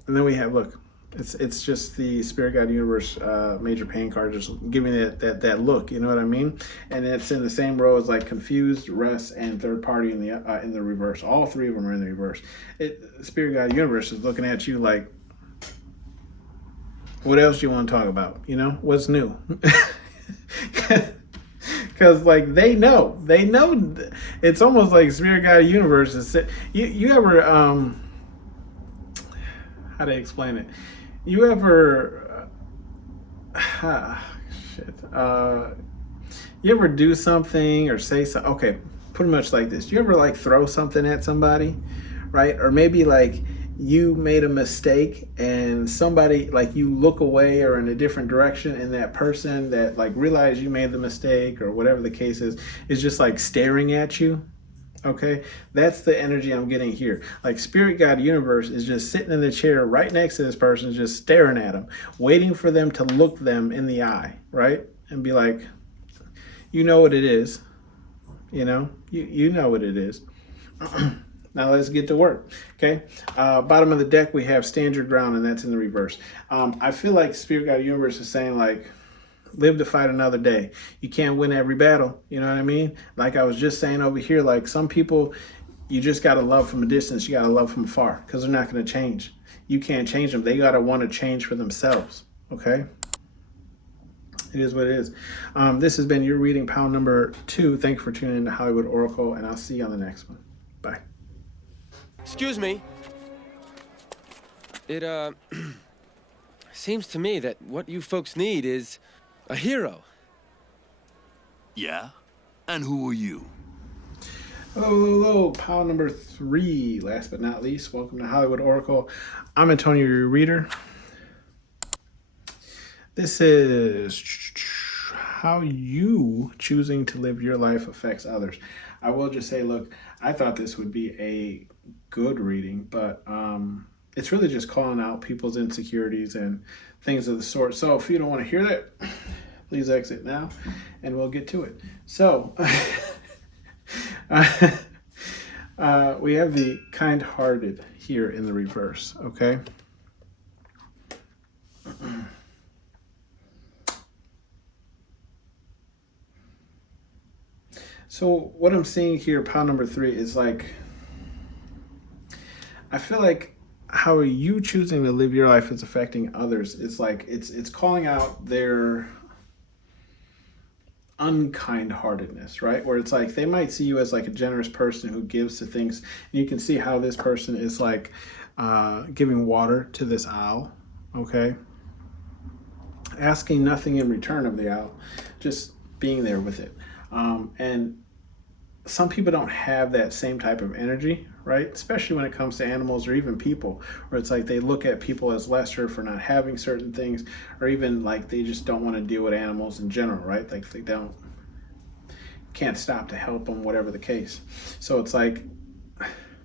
then we have, look, it's just the Spirit, God, Universe major pain card, just giving it that look, you know what I mean? And it's in the same row as like confused, rest, and third party in the reverse. All three of them are in the reverse. Spirit, God, Universe is looking at you like, What else do you want to talk about? You know, what's new? Because like they know it's almost like spirit guide universe is you ever how to explain it, you ever shit you ever do something or say something, okay, pretty much like this, you ever like throw something at somebody, right? Or maybe like you made a mistake and somebody, like, you look away or in a different direction, and that person that like realized you made the mistake or whatever the case is just like staring at you. Okay, that's the energy I'm getting here. Like spirit guide universe is just sitting in the chair right next to this person, just staring at them, waiting for them to look them in the eye, right? And be like, you know what it is, you know, you know what it is. Now let's get to work. Okay. Bottom of the deck, we have stand your ground, and that's in the reverse. I feel like spirit guide universe is saying like, live to fight another day. You can't win every battle. You know what I mean? Like I was just saying over here, like some people, you just got to love from a distance. You got to love from afar, because they're not going to change. You can't change them. They got to want to change for themselves. Okay. It is what it is. This has been your reading, pile number 2. Thank you for tuning in to Hollywood Oracle, and I'll see you on the next one. Bye. Excuse me. It, seems to me that what you folks need is a hero. Yeah? And who are you? Hello, pile number 3. Last but not least, welcome to Hollywood Oracle. I'm Antonio, your reader. This is how you choosing to live your life affects others. I will just say, look, I thought this would be a good reading, but it's really just calling out people's insecurities and things of the sort. So if you don't want to hear that, please exit now and we'll get to it. So we have the kind-hearted here in the reverse, okay? So what I'm seeing here, pile number 3, is like, I feel like how you choosing to live your life is affecting others. It's like it's calling out their unkind-heartedness, right? Where it's like they might see you as like a generous person who gives to things, and you can see how this person is like giving water to this owl, okay? Asking nothing in return of the owl, just being there with it. And some people don't have that same type of energy, right? Especially when it comes to animals or even people, where it's like they look at people as lesser for not having certain things, or even like they just don't want to deal with animals in general, right? Like they can't stop to help them, whatever the case. So it's like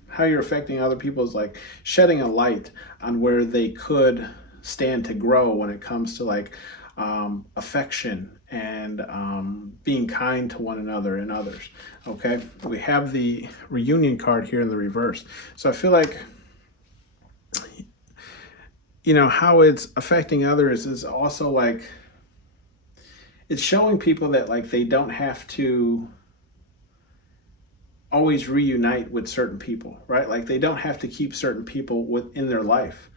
how you're affecting other people is like shedding a light on where they could stand to grow when it comes to like affection and being kind to one another and others. Okay, we have the reunion card here in the reverse. So I feel like, you know, how it's affecting others is also like it's showing people that like they don't have to always reunite with certain people, right? Like they don't have to keep certain people within their life,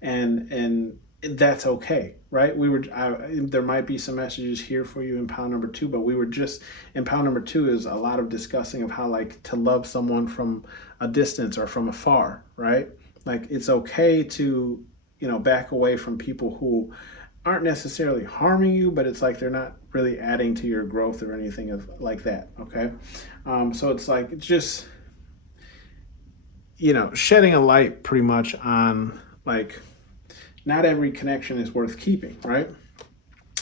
and that's okay, right? There might be some messages here for you in pile number 2, but we were just in pile number 2 is a lot of discussing of how like to love someone from a distance or from afar, right? Like it's okay to, you know, back away from people who aren't necessarily harming you, but it's like they're not really adding to your growth or anything of like that, okay? So it's like it's just, you know, shedding a light pretty much on like not every connection is worth keeping, right?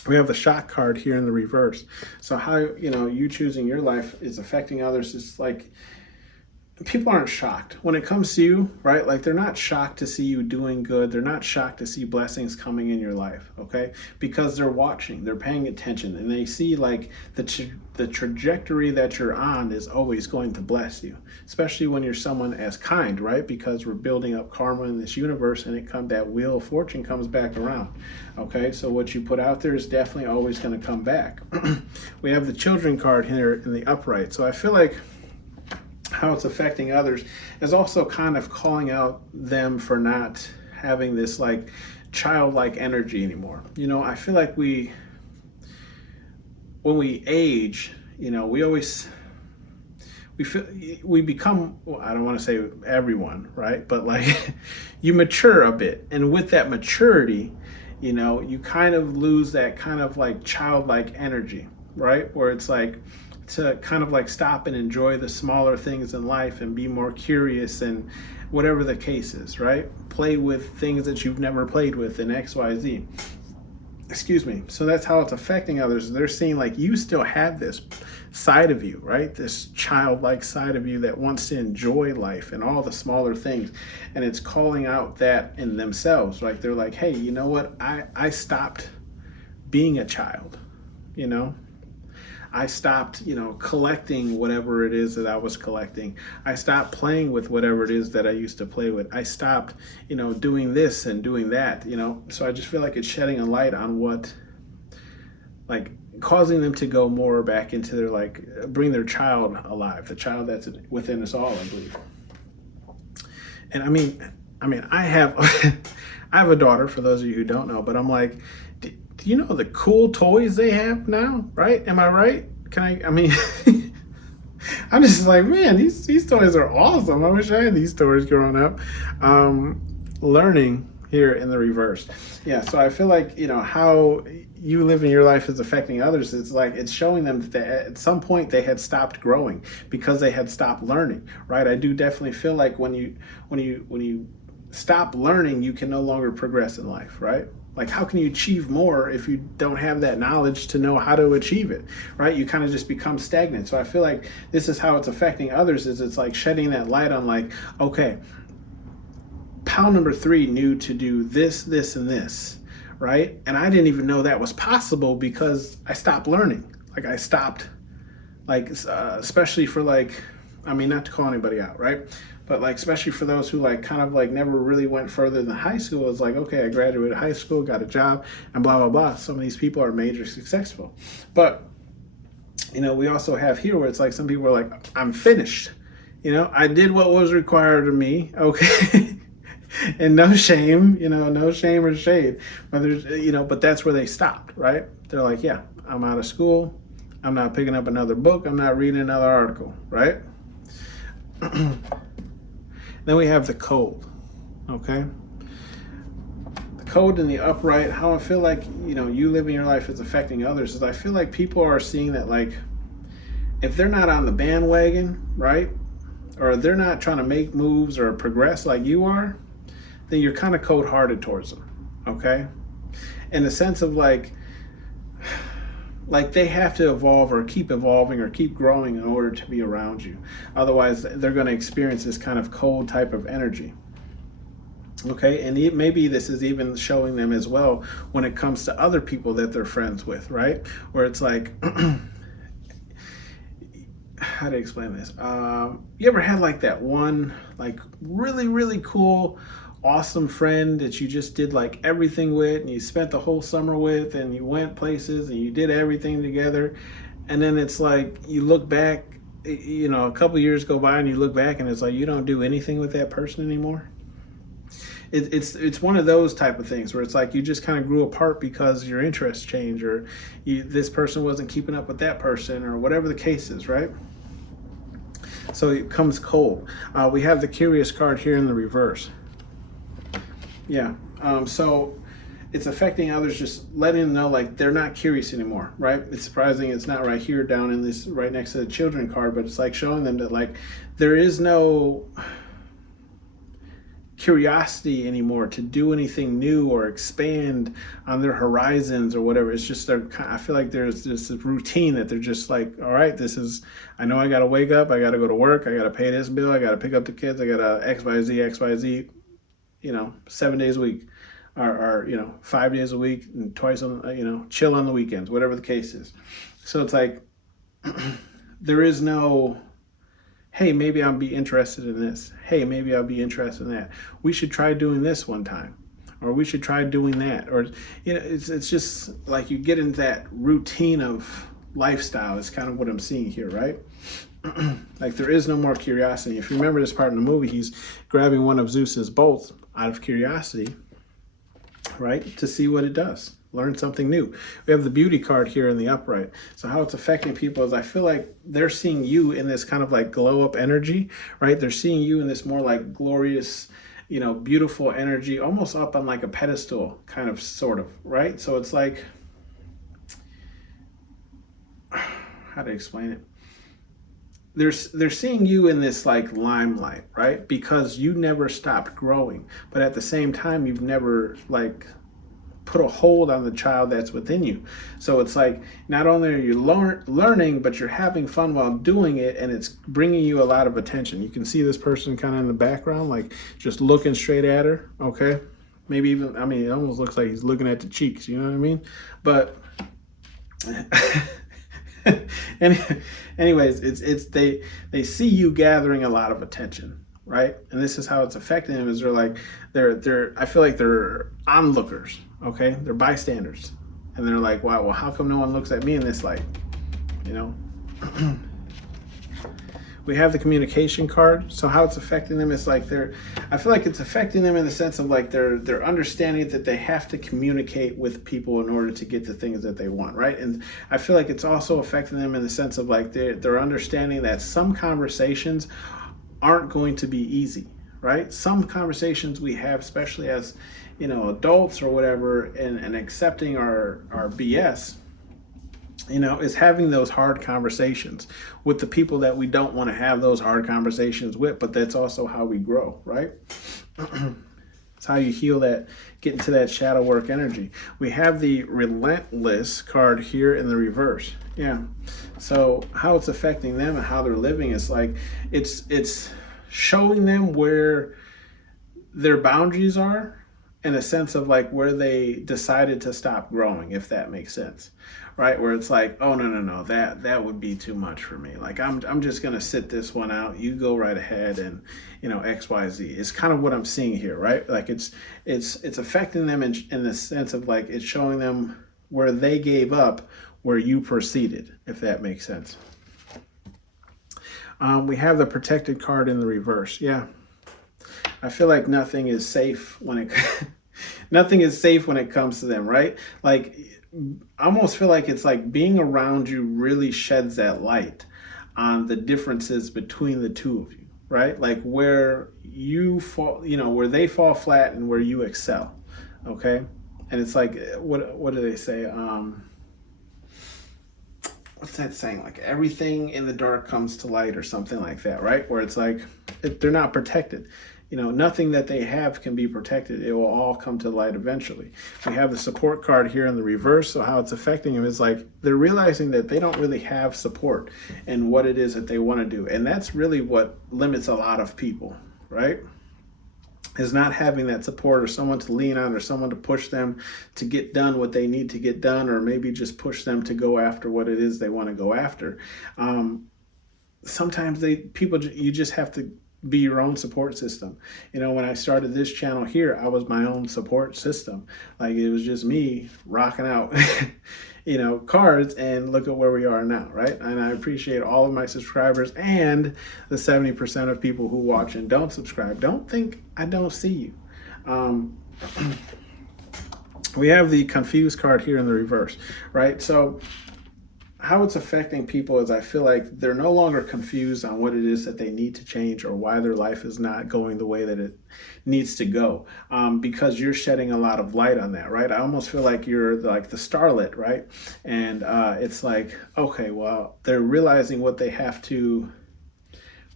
We have the shock card here in the reverse. So how, you know, you choosing your life is affecting others. It's like people aren't shocked when it comes to you, right? Like they're not shocked to see you doing good. They're not shocked to see blessings coming in your life, okay? Because they're watching, they're paying attention, and they see like the trajectory that you're on is always going to bless you, especially when you're someone as kind, right? Because we're building up karma in this universe, and that wheel of fortune comes back around, okay? So what you put out there is definitely always going to come back. We have the children card here in the upright. So I feel like how it's affecting others is also kind of calling out them for not having this like childlike energy anymore. You know, I feel like when we age, you know, we become, well, I don't want to say everyone, right? But like you mature a bit. And with that maturity, you know, you kind of lose that kind of like childlike energy, right? Where it's like to kind of like stop and enjoy the smaller things in life and be more curious and whatever the case is, right? Play with things that you've never played with in XYZ. Excuse me. So that's how it's affecting others. They're seeing like you still have this side of you, right? This childlike side of you that wants to enjoy life and all the smaller things. And it's calling out that in themselves. Like they're like, hey, you know what? I stopped being a child, you know? I stopped, you know, collecting whatever it is that I was collecting. I stopped playing with whatever it is that I used to play with. I stopped, you know, doing this and doing that, you know. So I just feel like it's shedding a light on what, like, causing them to go more back into their, like, bring their child alive, the child that's within us all, I believe. And I mean, I have, I have a daughter, for those of you who don't know, but I'm like, do you know the cool toys they have now, right? Am I right? I mean, I'm just like, man, these toys are awesome. I wish I had these toys growing up. Learning here in the reverse. Yeah, so I feel like, you know, how you live in your life is affecting others. It's like, it's showing them that at some point they had stopped growing because they had stopped learning, right? I do definitely feel like when you stop learning, you can no longer progress in life, right? Like, how can you achieve more if you don't have that knowledge to know how to achieve it, right? You kind of just become stagnant. So I feel like this is how it's affecting others, is it's like shedding that light on like, okay, pal number 3 knew to do this, this, and this, right? And I didn't even know that was possible because I stopped learning. Like I stopped, like, especially for like, I mean, not to call anybody out, right? But like, especially for those who like kind of like never really went further than high school, it's like, okay, I graduated high school, got a job, and blah, blah, blah. Some of these people are major successful. But, you know, we also have here where it's like some people are like, I'm finished. You know, I did what was required of me, okay? And no shame, you know, no shame or shade. But there's, you know, but that's where they stopped, right? They're like, yeah, I'm out of school. I'm not picking up another book. I'm not reading another article, right? Then we have the cold, okay? The cold and the upright, how I feel like, you know, you living your life is affecting others, is I feel like people are seeing that, like, if they're not on the bandwagon, right? Or they're not trying to make moves or progress like you are, then you're kind of cold-hearted towards them, okay? In the sense of like they have to evolve or keep evolving or keep growing in order to be around you. Otherwise, they're going to experience this kind of cold type of energy. Okay, and maybe this is even showing them as well when it comes to other people that they're friends with, right? Where it's like, how to explain this? You ever had like that one, like really, really cool, awesome friend that you just did like everything with, and you spent the whole summer with, and you went places and you did everything together, and then it's like you look back, you know, a couple years go by and you look back and it's like you don't do anything with that person anymore. It's one of those type of things where it's like you just kind of grew apart because your interests changed, or this person wasn't keeping up with that person, or whatever the case is, right? So it comes cold. We have the curious card here in the reverse. Yeah, so it's affecting others, just letting them know like they're not curious anymore, right? It's surprising it's not right here down in this, right next to the children card, but it's like showing them that like there is no curiosity anymore to do anything new or expand on their horizons or whatever. It's just I feel like there's this routine that they're just like, all right, this is, I know I got to wake up, I got to go to work, I got to pay this bill, I got to pick up the kids, I got to XYZ, you know, 7 days a week, or you know, 5 days a week, and twice on, you know, chill on the weekends, whatever the case is. So it's like there is no, hey, maybe I'll be interested in this. Hey, maybe I'll be interested in that. We should try doing this one time, or we should try doing that, or you know, it's just like you get into that routine of lifestyle. Is kind of what I'm seeing here, right? Like there is no more curiosity. If you remember this part in the movie, he's grabbing one of Zeus's bolts out of curiosity, right? To see what it does. Learn something new. We have the beauty card here in the upright. So how it's affecting people is I feel like they're seeing you in this kind of like glow up energy, right? They're seeing you in this more like glorious, beautiful energy, almost up on like a pedestal, kind of, sort of, right? So it's like, how to explain it? They're seeing you in this like limelight, right? Because you never stopped growing, but at the same time, you've never like put a hold on the child that's within you. So it's like not only are you learning, but you're having fun while doing it, and it's bringing you a lot of attention. You can see this person kind of in the background, like just looking straight at her. Okay, maybe even, I mean, it almost looks like he's looking at the cheeks. You know what I mean? But anyways, it's they see you gathering a lot of attention, right? And this is how it's affecting them. Is they're I feel like they're onlookers. Okay, they're bystanders, and they're like, wow, well, how come no one looks at me in this light? We have the communication card. So how it's affecting them is like I feel like it's affecting them in the sense of like they're understanding that they have to communicate with people in order to get the things that they want, right? And I feel like it's also affecting them in the sense of like they're understanding that some conversations aren't going to be easy, right? Some conversations we have, especially as adults or whatever, and accepting our BS, is having those hard conversations with the people that we don't want to have those hard conversations with, but that's also how we grow, right? It's how you heal that, get into that shadow work energy. We have the relentless card here in the reverse. Yeah. So how it's affecting them and how they're living is like, it's showing them where their boundaries are, in a sense of like where they decided to stop growing, if that makes sense, right? Where it's like, oh no, that would be too much for me. Like I'm just gonna sit this one out. You go right ahead, and X, Y, Z. It's kind of what I'm seeing here, right? Like it's affecting them in the sense of like it's showing them where they gave up, where you proceeded, if that makes sense. We have the protected card in the reverse. Yeah. I feel like nothing is safe when it comes to them, right? Like I almost feel like it's like being around you really sheds that light on the differences between the two of you, right? Like where you fall, where they fall flat and where you excel. Okay? And it's like what do they say? What's that saying? Like everything in the dark comes to light or something like that, right? Where it's like they're not protected. Nothing that they have can be protected. It will all come to light eventually. We have the support card here in the reverse. So how it's affecting them is like they're realizing that they don't really have support in what it is that they want to do. And that's really what limits a lot of people, right? Is not having that support or someone to lean on or someone to push them to get done what they need to get done, or maybe just push them to go after what it is they want to go after. Sometimes you just have to be your own support system. When I started this channel here, I was my own support system. Like it was just me rocking out, cards, and look at where we are now, right? And I appreciate all of my subscribers and the 70% of people who watch and don't subscribe. Don't think I don't see you. We have the confused card here in the reverse, right? So how it's affecting people is I feel like they're no longer confused on what it is that they need to change or why their life is not going the way that it needs to go, because you're shedding a lot of light on that, right? I almost feel like you're like the starlet, right? And it's like, okay, well, they're realizing what they have to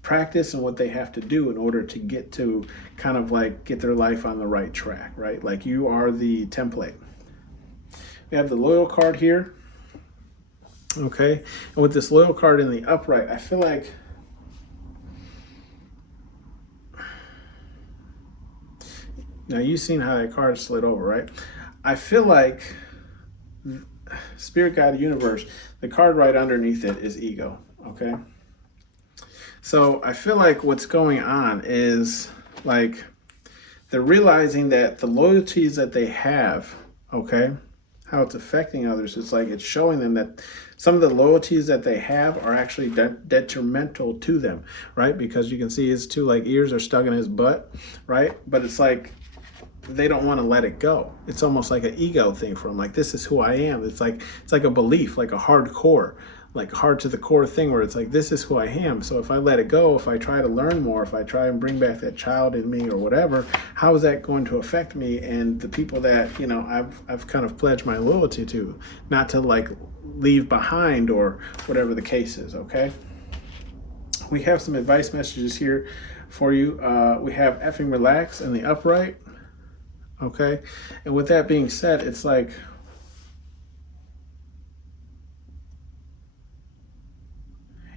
practice and what they have to do in order to get to kind of like get their life on the right track, right? Like you are the template. We have the loyal card here. Okay, and with this loyal card in the upright, I feel like now you've seen how that card slid over, right? I feel like Spirit Guide Universe, the card right underneath it is ego. Okay, so I feel like what's going on is like they're realizing that the loyalties that they have, okay, how it's affecting others. It's like it's showing them that some of the loyalties that they have are actually detrimental to them, right? Because you can see his two like ears are stuck in his butt, right? But it's like they don't want to let it go. It's almost like an ego thing for them. Like, this is who I am. It's like a belief, like a hardcore, like hard to the core thing where it's like, this is who I am. So if I let it go, if I try to learn more, if I try and bring back that child in me or whatever, how is that going to affect me and the people that, you know, I've kind of pledged my loyalty to, not to like leave behind or whatever the case is, okay? We have some advice messages here for you. We have effing relax in the upright, okay? And with that being said, it's like,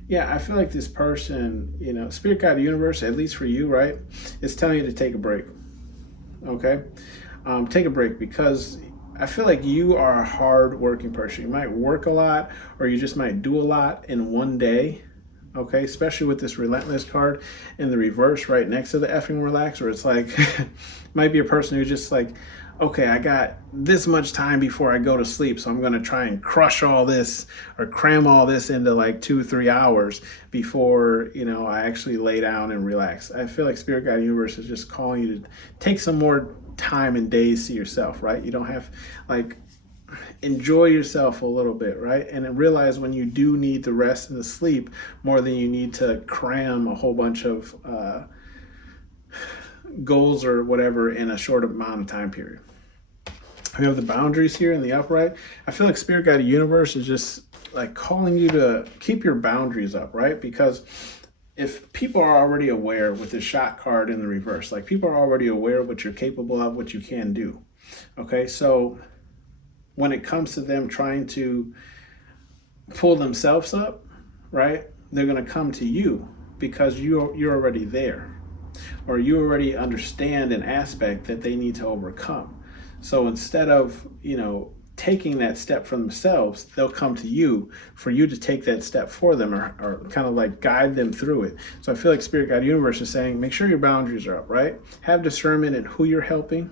yeah, I feel like this person, you know, Spirit Guide Universe, at least for you, right, is telling you to take a break, okay? Take a break, because I feel like you are a hard-working person. You might work a lot, or you just might do a lot in one day, okay? Especially with this Relentless card in the reverse right next to the effing relax, where it's like, might be a person who's just like, okay, I got this much time before I go to sleep, so I'm going to try and crush all this or cram all this into like 2-3 hours before, you know, I actually lay down and relax. I feel like Spirit Guide Universe is just calling you to take some more time and days to yourself, right? You don't have, like, enjoy yourself a little bit, right? And realize when you do need the rest and the sleep more than you need to cram a whole bunch of goals or whatever in a short amount of time period. We have the boundaries here in the upright. I feel like Spirit Guide Universe is just like calling you to keep your boundaries up, right? Because if people are already aware with the shot card in the reverse, like people are already aware of what you're capable of, what you can do. Okay, so when it comes to them trying to pull themselves up, right, they're going to come to you because you're already there, or you already understand an aspect that they need to overcome. So instead of, you know, taking that step for themselves, they'll come to you for you to take that step for them, or kind of like guide them through it. So I feel like Spirit Guide Universe is saying, make sure your boundaries are up, right? Have discernment in who you're helping,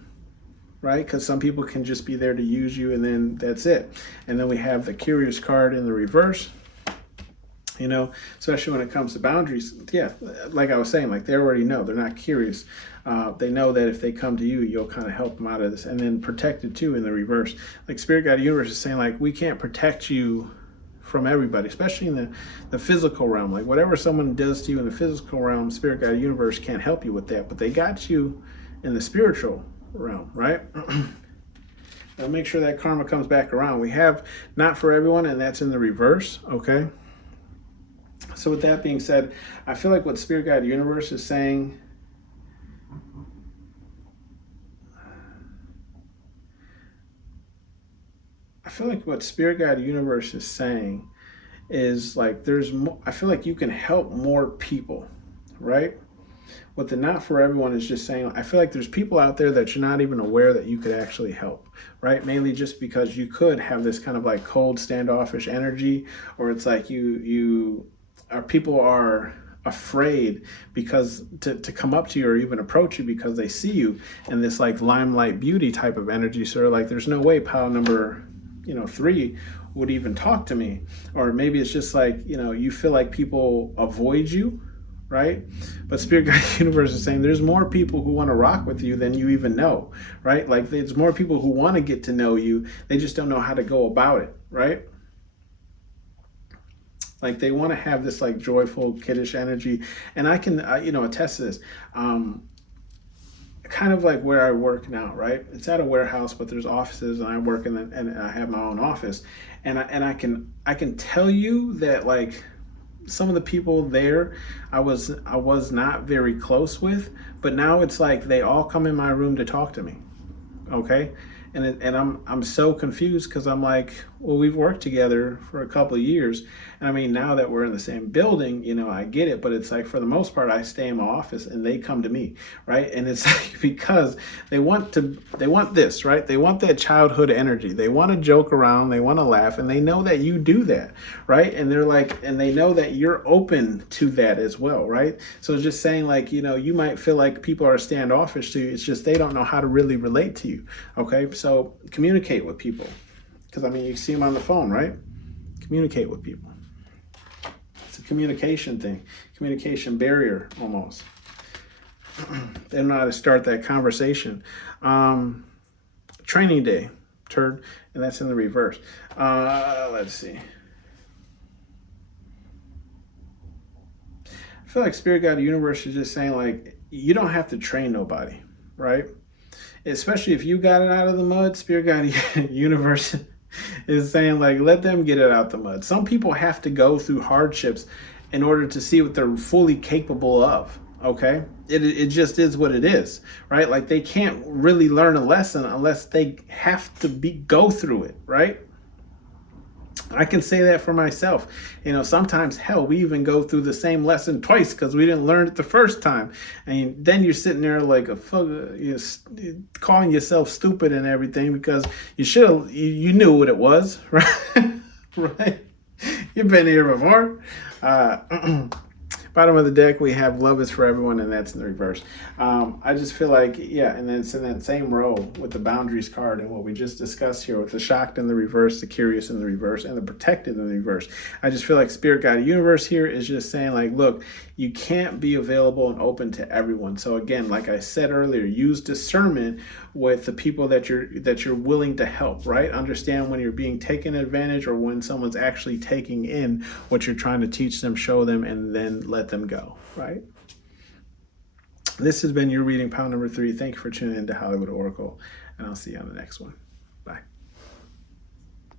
right? Because some people can just be there to use you and then that's it. And then we have the Curious card in the reverse. You know, especially when it comes to boundaries, yeah, like I was saying, like they already know, they're not curious. They know that if they come to you, you'll kind of help them out of this. And then protected too in the reverse. Like Spirit Guide Universe is saying, like, we can't protect you from everybody, especially in the physical realm. Like whatever someone does to you in the physical realm, Spirit Guide Universe can't help you with that, but they got you in the spiritual realm, right? Now make sure that karma comes back around. We have not for everyone, and that's in the reverse, okay? So with that being said, I feel like what Spirit Guide Universe is saying, is like there's more, I feel like you can help more people, right? What the not for everyone is just saying, I feel like there's people out there that you're not even aware that you could actually help, right? Mainly just because you could have this kind of like cold, standoffish energy, or it's like people are afraid because to come up to you or even approach you because they see you in this like limelight beauty type of energy. So like, there's no way pile number, 3 would even talk to me. Or maybe it's just like, you feel like people avoid you, right? But Spirit Guide Universe is saying there's more people who want to rock with you than you even know, right? Like there's more people who want to get to know you. They just don't know how to go about it, right? Like they want to have this like joyful, kiddish energy. And I can, attest to this. Kind of like where I work now, right? It's at a warehouse, but there's offices, and I work and I have my own office. And I can tell you that like some of the people there I was not very close with, but now it's like they all come in my room to talk to me. Okay? And I'm so confused because I'm like, well, we've worked together for a couple of years. And I mean, now that we're in the same building, I get it. But it's like, for the most part, I stay in my office and they come to me, right? And it's like, because they want this, right? They want that childhood energy. They want to joke around. They want to laugh. And they know that you do that, right? And they're like, and they know that you're open to that as well, right? So it's just saying like, you might feel like people are standoffish to you. It's just they don't know how to really relate to you, okay? So communicate with people. Because, I mean, you see them on the phone, right? Communicate with people. It's a communication thing. Communication barrier, almost. They don't know how to start that conversation. Training day, turd, and that's in the reverse. Let's see. I feel like Spirit Guide Universe is just saying, like, you don't have to train nobody, right? Especially if you got it out of the mud, Spirit Guide Universe is saying, like, let them get it out the mud. Some people have to go through hardships in order to see what they're fully capable of, okay? It just is what it is, right? Like, they can't really learn a lesson unless they have to go through it, right? I can say that for myself. You know, sometimes, hell, we even go through the same lesson twice because we didn't learn it the first time. And then you're sitting there like you're calling yourself stupid and everything because you knew what it was, right? Right? You've been here before. Bottom of the deck, we have love is for everyone, and that's in the reverse. I just feel like, yeah, and then it's in that same row with the boundaries card and what we just discussed here with the shocked in the reverse, the curious in the reverse, and the protected in the reverse. I just feel like Spirit Guide Universe here is just saying, like, look, you can't be available and open to everyone. So again, like I said earlier, use discernment with the people that you're willing to help, right? Understand when you're being taken advantage or when someone's actually taking in what you're trying to teach them, show them, and then let them go, right? This has been your reading pile number 3. Thank you for tuning in to Hollywood Oracle, and I'll see you on the next one.